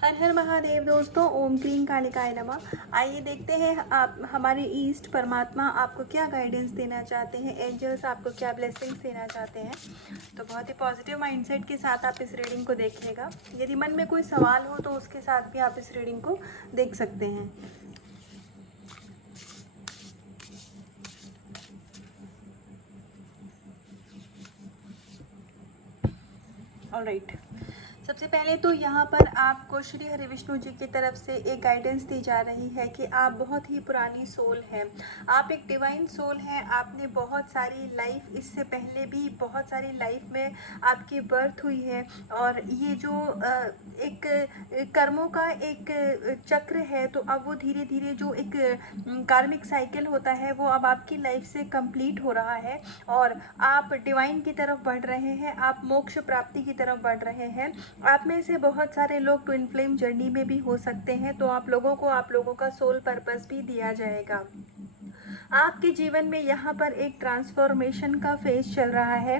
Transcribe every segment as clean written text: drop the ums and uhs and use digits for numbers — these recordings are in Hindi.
हर हर महादेव दोस्तों, ओम क्लीं कालिकाय नमः। आइए देखते हैं आप हमारे ईस्ट परमात्मा आपको क्या गाइडेंस देना चाहते हैं, एंजल्स आपको क्या ब्लेसिंग्स देना चाहते हैं। तो बहुत ही पॉजिटिव माइंडसेट के साथ आप इस रीडिंग को देखिएगा। यदि मन में कोई सवाल हो तो उसके साथ भी आप इस रीडिंग को देख सकते हैं। ऑलराइट, सबसे पहले तो यहाँ पर आपको श्री हरि विष्णु जी की तरफ से एक गाइडेंस दी जा रही है कि आप बहुत ही पुरानी सोल हैं, आप एक डिवाइन सोल हैं। आपने बहुत सारी लाइफ, इससे पहले भी बहुत सारी लाइफ में आपकी बर्थ हुई है, और ये जो एक कर्मों का एक चक्र है, तो अब वो धीरे धीरे जो एक कार्मिक साइकिल होता है वो अब आपकी लाइफ से कंप्लीट हो रहा है और आप डिवाइन की तरफ बढ़ रहे हैं, आप मोक्ष प्राप्ति की तरफ बढ़ रहे हैं। आप में से बहुत सारे लोग ट्विन फ्लेम जर्नी में भी हो सकते हैं, तो आप लोगों का सोल पर्पस भी दिया जाएगा। आपके जीवन में यहाँ पर एक ट्रांसफॉर्मेशन का फेज चल रहा है,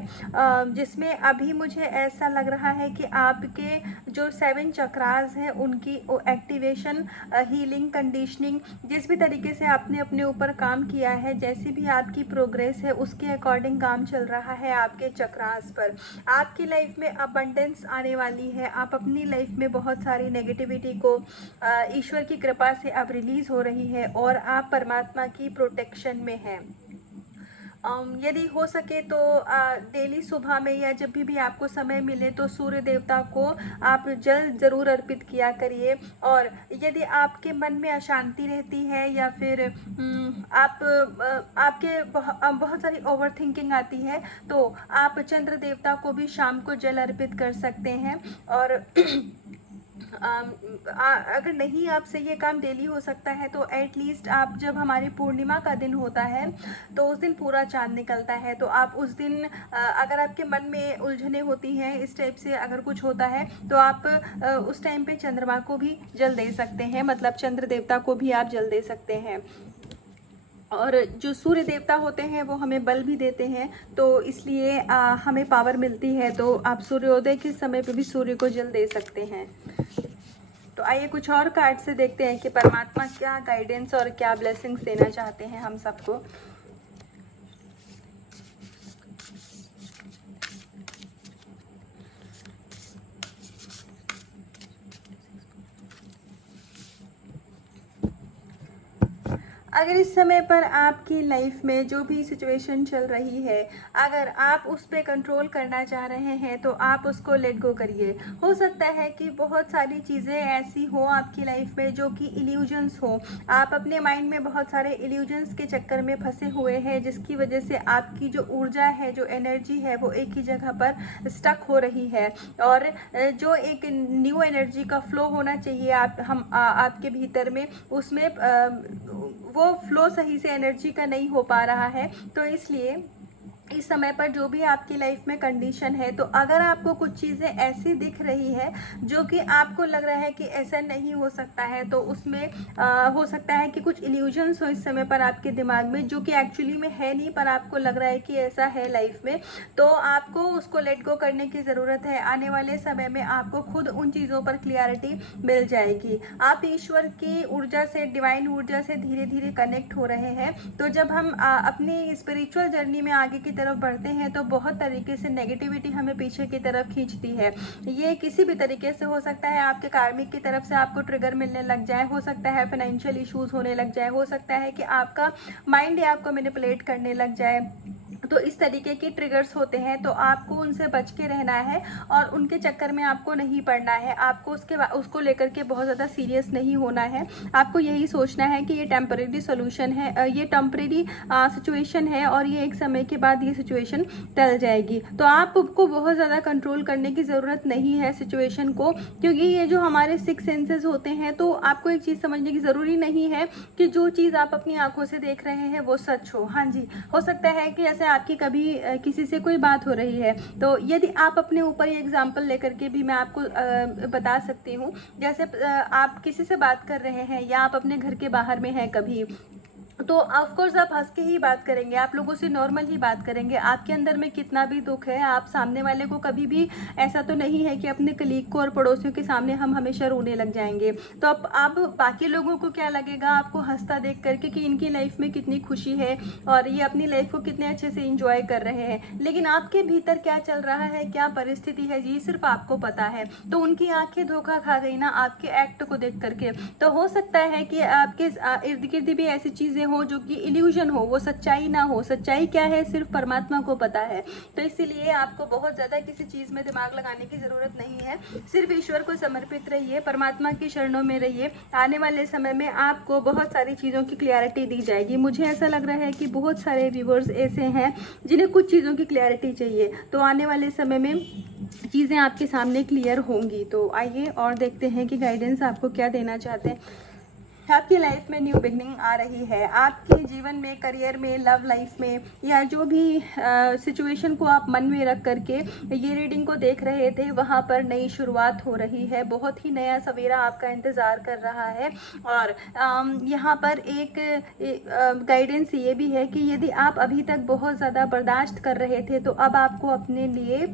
जिसमें अभी मुझे ऐसा लग रहा है कि आपके जो 7 चक्रास हैं उनकी एक्टिवेशन, हीलिंग, कंडीशनिंग, जिस भी तरीके से आपने अपने ऊपर काम किया है, जैसी भी आपकी प्रोग्रेस है उसके अकॉर्डिंग काम चल रहा है आपके चक्रास पर। आपकी लाइफ में अबंडेंस आने वाली है। आप अपनी लाइफ में बहुत सारी नेगेटिविटी को ईश्वर की कृपा से अब रिलीज हो रही है और आप परमात्मा की प्रोटेक्शन में है। यदि हो सके तो डेली सुबह में या जब भी आपको समय मिले तो सूर्य देवता को आप जल जरूर अर्पित किया करिए। और यदि आपके मन में अशांति रहती है या फिर आपके बहुत सारी ओवर थिंकिंग आती है, तो आप चंद्र देवता को भी शाम को जल अर्पित कर सकते हैं। और अगर नहीं आपसे ये काम डेली हो सकता है तो एटलीस्ट आप, जब हमारी पूर्णिमा का दिन होता है तो उस दिन पूरा चांद निकलता है, तो आप उस दिन अगर आपके मन में उलझने होती हैं, इस टाइप से अगर कुछ होता है, तो आप उस टाइम पे चंद्रमा को भी जल दे सकते हैं, मतलब चंद्र देवता को भी आप जल दे सकते हैं। और जो सूर्य देवता होते हैं वो हमें बल भी देते हैं, तो इसलिए हमें पावर मिलती है, तो आप सूर्योदय के समय पे भी सूर्य को जल दे सकते हैं। तो आइए कुछ और कार्ड से देखते हैं कि परमात्मा क्या गाइडेंस और क्या ब्लेसिंग्स देना चाहते हैं हम सबको। अगर इस समय पर आपकी लाइफ में जो भी सिचुएशन चल रही है, अगर आप उस पर कंट्रोल करना चाह रहे हैं तो आप उसको लेट गो करिए। हो सकता है कि बहुत सारी चीज़ें ऐसी हो आपकी लाइफ में जो कि इल्यूजन्स हो। आप अपने माइंड में बहुत सारे इल्यूजन्स के चक्कर में फंसे हुए हैं, जिसकी वजह से आपकी जो ऊर्जा है, जो एनर्जी है, वो एक ही जगह पर स्टक हो रही है। और जो एक न्यू एनर्जी का फ्लो होना चाहिए आपके भीतर में, उसमें वो फ्लो सही से एनर्जी का नहीं हो पा रहा है। तो इसलिए इस समय पर जो भी आपकी लाइफ में कंडीशन है, तो अगर आपको कुछ चीज़ें ऐसी दिख रही है जो कि आपको लग रहा है कि ऐसा नहीं हो सकता है, तो उसमें हो सकता है कि कुछ इल्यूजन्स हो इस समय पर आपके दिमाग में, जो कि एक्चुअली में है नहीं, पर आपको लग रहा है कि ऐसा है लाइफ में। तो आपको उसको लेट गो करने की ज़रूरत है। आने वाले समय में आपको खुद उन चीज़ों पर क्लियरिटी मिल जाएगी। आप ईश्वर की ऊर्जा से, डिवाइन ऊर्जा से धीरे धीरे कनेक्ट हो रहे हैं। तो जब हम अपनी स्पिरिचुअल जर्नी में आगे की तरफ बढ़ते हैं तो बहुत तरीके से नेगेटिविटी हमें पीछे की तरफ खींचती है। ये किसी भी तरीके से हो सकता है, आपके कार्मिक की तरफ से आपको ट्रिगर मिलने लग जाए, हो सकता है फाइनेंशियल इश्यूज होने लग जाए, हो सकता है कि आपका माइंड आपको मैनिपुलेट करने लग जाए। तो इस तरीके के ट्रिगर्स होते हैं, तो आपको उनसे बच के रहना है और उनके चक्कर में आपको नहीं पड़ना है। आपको उसको लेकर के बहुत ज़्यादा सीरियस नहीं होना है। आपको यही सोचना है कि ये टेम्परेरी सोल्यूशन है, ये टेम्परेरी सिचुएशन है और ये एक समय के बाद ये सिचुएशन टल जाएगी। तो आपको बहुत ज़्यादा कंट्रोल करने की ज़रूरत नहीं है सिचुएशन को, क्योंकि ये जो हमारे 6 सेंसेस होते हैं, तो आपको एक चीज़ समझने की ज़रूरी नहीं है कि जो चीज़ आप अपनी आंखों से देख रहे हैं वो सच हो। हाँ जी, हो सकता है कि ऐसे आपकी कभी किसी से कोई बात हो रही है, तो यदि आप अपने ऊपर ये एग्जांपल लेकर के भी मैं आपको बता सकती हूँ। जैसे आप किसी से बात कर रहे हैं या आप अपने घर के बाहर में हैं, कभी तो ऑफ कोर्स आप हंस के ही बात करेंगे, आप लोगों से नॉर्मल ही बात करेंगे। आपके अंदर में कितना भी दुख है, आप सामने वाले को कभी भी, ऐसा तो नहीं है कि अपने कलीग को और पड़ोसियों के सामने हम हमेशा रोने लग जाएंगे। तो अब आप बाकी लोगों को क्या लगेगा आपको हंसता देख करके कि इनकी लाइफ में कितनी खुशी है और ये अपनी लाइफ को कितने अच्छे से इंजॉय कर रहे हैं, लेकिन आपके भीतर क्या चल रहा है, क्या परिस्थिति है, ये सिर्फ आपको पता है। तो उनकी आंखें धोखा खा गई ना आपके एक्ट को देख करके। तो हो सकता है कि आपके इर्द गिर्द भी ऐसी चीजें हो जो कि इल्यूजन हो, वो सच्चाई ना हो। सच्चाई क्या है सिर्फ परमात्मा को पता है। तो इसीलिए आपको बहुत ज्यादा किसी चीज में दिमाग लगाने की जरूरत नहीं है, सिर्फ ईश्वर को समर्पित रहिए, परमात्मा की शरणों में रहिए। आने वाले समय में आपको बहुत सारी चीजों की क्लैरिटी दी जाएगी। मुझे ऐसा लग रहा है कि बहुत सारे व्यूअर्स ऐसे हैं जिन्हें कुछ चीजों की क्लैरिटी चाहिए, तो आने वाले समय में चीजें आपके सामने क्लियर होंगी। तो आइए और देखते हैं कि गाइडेंस आपको क्या देना चाहते हैं। आपकी लाइफ में न्यू बिगनिंग आ रही है, आपके जीवन में, करियर में, लव लाइफ में, या जो भी सिचुएशन को आप मन में रख करके ये रीडिंग को देख रहे थे, वहाँ पर नई शुरुआत हो रही है। बहुत ही नया सवेरा आपका इंतज़ार कर रहा है। और यहाँ पर एक गाइडेंस ये भी है कि यदि आप अभी तक बहुत ज़्यादा बर्दाश्त कर रहे थे, तो अब आपको अपने लिए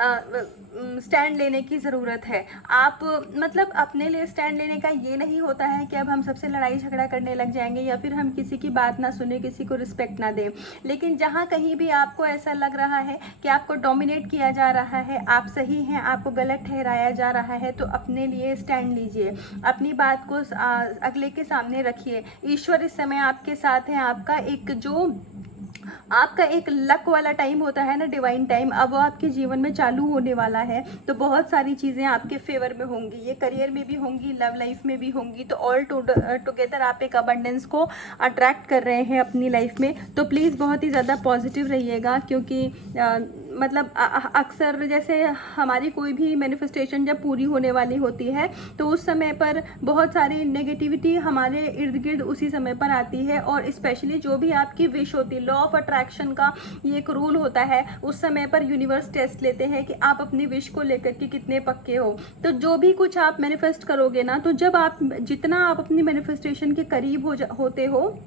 स्टैंड लेने की ज़रूरत है। आप मतलब अपने लिए स्टैंड लेने का ये नहीं होता है कि अब हम सबसे लड़ाई झगड़ा करने लग जाएंगे या फिर हम किसी की बात ना सुने, किसी को रिस्पेक्ट ना दें। लेकिन जहाँ कहीं भी आपको ऐसा लग रहा है कि आपको डोमिनेट किया जा रहा है, आप सही हैं, आपको गलत ठहराया जा रहा है, तो अपने लिए स्टैंड लीजिए, अपनी बात को अगले के सामने रखिए। ईश्वर इस समय आपके साथ है। आपका एक लक वाला टाइम होता है ना, डिवाइन टाइम, अब वो आपके जीवन में चालू होने वाला है। तो बहुत सारी चीज़ें आपके फेवर में होंगी, ये करियर में भी होंगी, लव लाइफ में भी होंगी। तो ऑल टुगेदर आप एक अबंडेंस को अट्रैक्ट कर रहे हैं अपनी लाइफ में। तो प्लीज़ बहुत ही ज़्यादा पॉजिटिव रहिएगा, क्योंकि मतलब अक्सर जैसे हमारी कोई भी मैनिफेस्टेशन जब पूरी होने वाली होती है, तो उस समय पर बहुत सारी नेगेटिविटी हमारे इर्द गिर्द उसी समय पर आती है। और स्पेशली जो भी आपकी विश होती है, लॉ ऑफ अट्रैक्शन का ये एक रूल होता है, उस समय पर यूनिवर्स टेस्ट लेते हैं कि आप अपनी विश को लेकर के कितने पक्के हो। तो जो भी कुछ आप मैनिफेस्ट करोगे ना, तो जब आप जितना आप अपनी मैनिफेस्टेशन के करीब होते हो,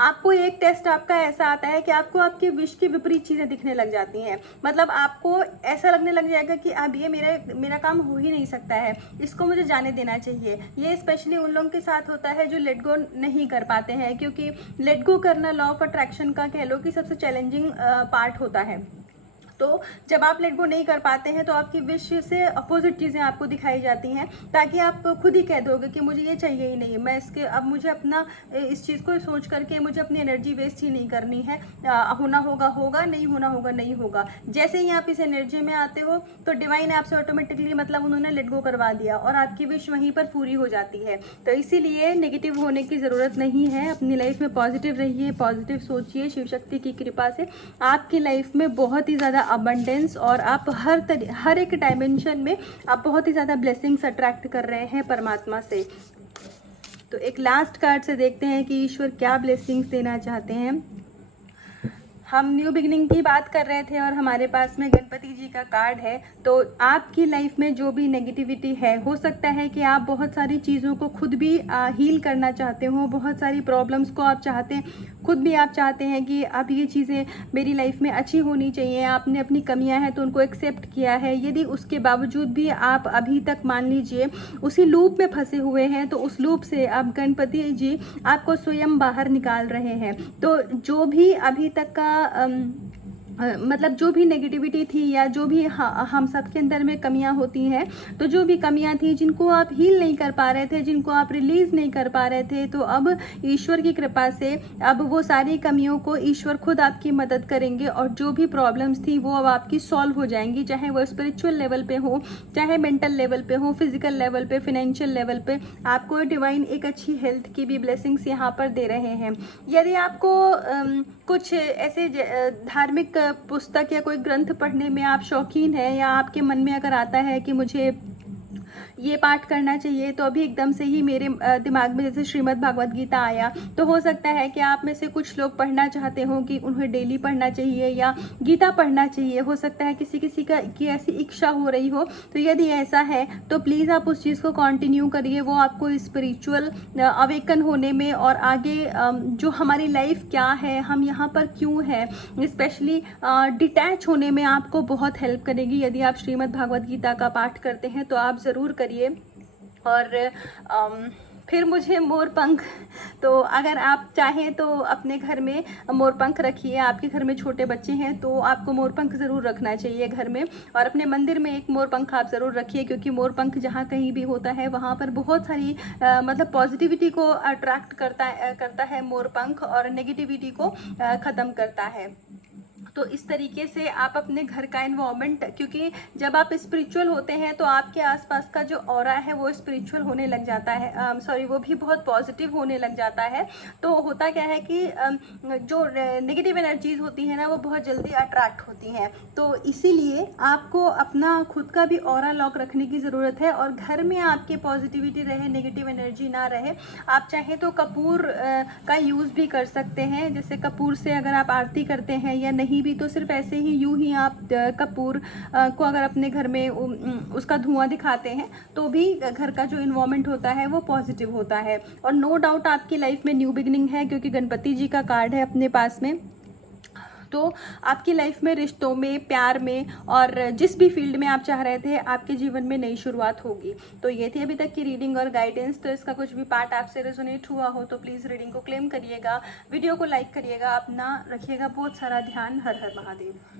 आपको एक टेस्ट आपका ऐसा आता है कि आपको आपके विश की विपरीत चीजें दिखने लग जाती हैं। मतलब आपको ऐसा लगने लग जाएगा कि अब ये मेरा काम हो ही नहीं सकता है, इसको मुझे जाने देना चाहिए। ये स्पेशली उन लोगों के साथ होता है जो लेट गो नहीं कर पाते हैं, क्योंकि लेट गो करना लॉ ऑफ अट्रैक्शन का कह लो कि सबसे चैलेंजिंग पार्ट होता है। तो जब आप लेट गो नहीं कर पाते हैं, तो आपकी विश से अपोजिट चीज़ें आपको दिखाई जाती हैं, ताकि आप खुद ही कह दोगे कि मुझे ये चाहिए ही नहीं, मैं इसके अब मुझे अपना इस चीज़ को सोच करके मुझे अपनी एनर्जी वेस्ट ही नहीं करनी है। होना होगा होगा, नहीं होना होगा नहीं होगा। जैसे ही आप इस एनर्जी में आते हो, तो डिवाइन आपसे ऑटोमेटिकली मतलब उन्होंने लेट गो करवा दिया और आपकी विश वहीं पर पूरी हो जाती है। तो इसीलिए नेगेटिव होने की ज़रूरत नहीं है। अपनी लाइफ में पॉजिटिव रहिए, पॉजिटिव सोचिए। शिव शक्ति की कृपा से आपकी लाइफ में बहुत ही ज़्यादा अबंडेंस, और आप हर एक डायमेंशन में आप बहुत ही ज़्यादा ब्लेसिंग्स अट्रैक्ट कर रहे हैं परमात्मा से। तो एक लास्ट कार्ड से देखते हैं कि ईश्वर क्या ब्लेसिंग्स देना चाहते हैं। हम न्यू बिगिनिंग की बात कर रहे थे और हमारे पास में गणपति जी का कार्ड है। तो आपकी लाइफ में जो भी नेगेटिविटी है, हो सकता है कि आप बहुत सारी चीज़ों को खुद भी हील करना चाहते हो, बहुत सारी प्रॉब्लम्स को आप चाहते हैं, खुद भी आप चाहते हैं कि अब ये चीज़ें मेरी लाइफ में अच्छी होनी चाहिए। आपने अपनी कमियां हैं तो उनको एक्सेप्ट किया है। यदि उसके बावजूद भी आप अभी तक मान लीजिए उसी लूप में फंसे हुए हैं, तो उस लूप से अब गणपति जी आपको स्वयं बाहर निकाल रहे हैं। तो जो भी अभी तक का मतलब जो भी नेगेटिविटी थी, या जो भी हम सब के अंदर में कमियां होती हैं, तो जो भी कमियां थी जिनको आप हील नहीं कर पा रहे थे, जिनको आप रिलीज नहीं कर पा रहे थे, तो अब ईश्वर की कृपा से अब वो सारी कमियों को ईश्वर खुद आपकी मदद करेंगे, और जो भी प्रॉब्लम्स थी वो अब आपकी सॉल्व हो जाएंगी, चाहे वो स्पिरिचुअल लेवल पे हो, चाहे मेंटल लेवल पे हो, फिजिकल लेवल पे, फाइनेंशियल लेवल पे। आपको डिवाइन एक अच्छी हेल्थ की भी ब्लेसिंग्स यहाँ पर दे रहे हैं। यदि आपको कुछ ऐसे धार्मिक पुस्तक या कोई ग्रंथ पढ़ने में आप शौकीन हैं, या आपके मन में अगर आता है कि मुझे ये पाठ करना चाहिए, तो अभी एकदम से ही मेरे दिमाग में जैसे श्रीमद् भागवत गीता आया। तो हो सकता है कि आप में से कुछ लोग पढ़ना चाहते हो कि उन्हें डेली पढ़ना चाहिए या गीता पढ़ना चाहिए। हो सकता है किसी किसी की ऐसी इच्छा हो रही हो। तो यदि ऐसा है तो प्लीज़ आप उस चीज़ को कंटिन्यू करिए। वो आपको स्पिरिचुअल अवेकन होने में और आगे जो हमारी लाइफ क्या है, हम यहाँ पर क्यों हैं, स्पेशली डिटैच होने में आपको बहुत हेल्प करेगी। यदि आप श्रीमद् भागवत गीता का पाठ करते हैं तो आप ज़रूर करिए। और फिर मुझे मोरपंख, तो अगर आप चाहें तो अपने घर में मोरपंख रखिए। आपके घर में छोटे बच्चे हैं तो आपको मोरपंख ज़रूर रखना चाहिए घर में। और अपने मंदिर में एक मोरपंख आप ज़रूर रखिए, क्योंकि मोरपंख जहाँ कहीं भी होता है वहाँ पर बहुत सारी मतलब पॉजिटिविटी को अट्रैक्ट करता है मोरपंख, और नेगेटिविटी को ख़त्म करता है। तो इस तरीके से आप अपने घर का एनवायरनमेंट, क्योंकि जब आप स्पिरिचुअल होते हैं तो आपके आसपास का जो ऑरा है वो स्पिरिचुअल होने लग जाता है, वो भी बहुत पॉजिटिव होने लग जाता है। तो होता क्या है कि जो नेगेटिव एनर्जीज होती है ना वो बहुत जल्दी अट्रैक्ट होती हैं। तो इसीलिए आपको अपना खुद का भी ऑरा लॉक रखने की ज़रूरत है, और घर में आपके पॉजिटिविटी रहे, नेगेटिव एनर्जी ना रहे। आप चाहें तो कपूर का यूज़ भी कर सकते हैं। जैसे कपूर से अगर आप आरती करते हैं, या नहीं भी तो सिर्फ ऐसे ही यूं ही आप कपूर को अगर अपने घर में उसका धुआं दिखाते हैं तो भी घर का जो इन्वायरमेंट होता है वो पॉजिटिव होता है। और नो डाउट आपकी लाइफ में न्यू बिगिनिंग है, क्योंकि गणपति जी का कार्ड है अपने पास में। तो आपकी लाइफ में, रिश्तों में, प्यार में, और जिस भी फील्ड में आप चाह रहे थे, आपके जीवन में नई शुरुआत होगी। तो ये थी अभी तक की रीडिंग और गाइडेंस। तो इसका कुछ भी पार्ट आपसे रेजोनेट हुआ हो तो प्लीज़ रीडिंग को क्लेम करिएगा, वीडियो को लाइक करिएगा, अपना रखिएगा बहुत सारा ध्यान। हर हर महादेव।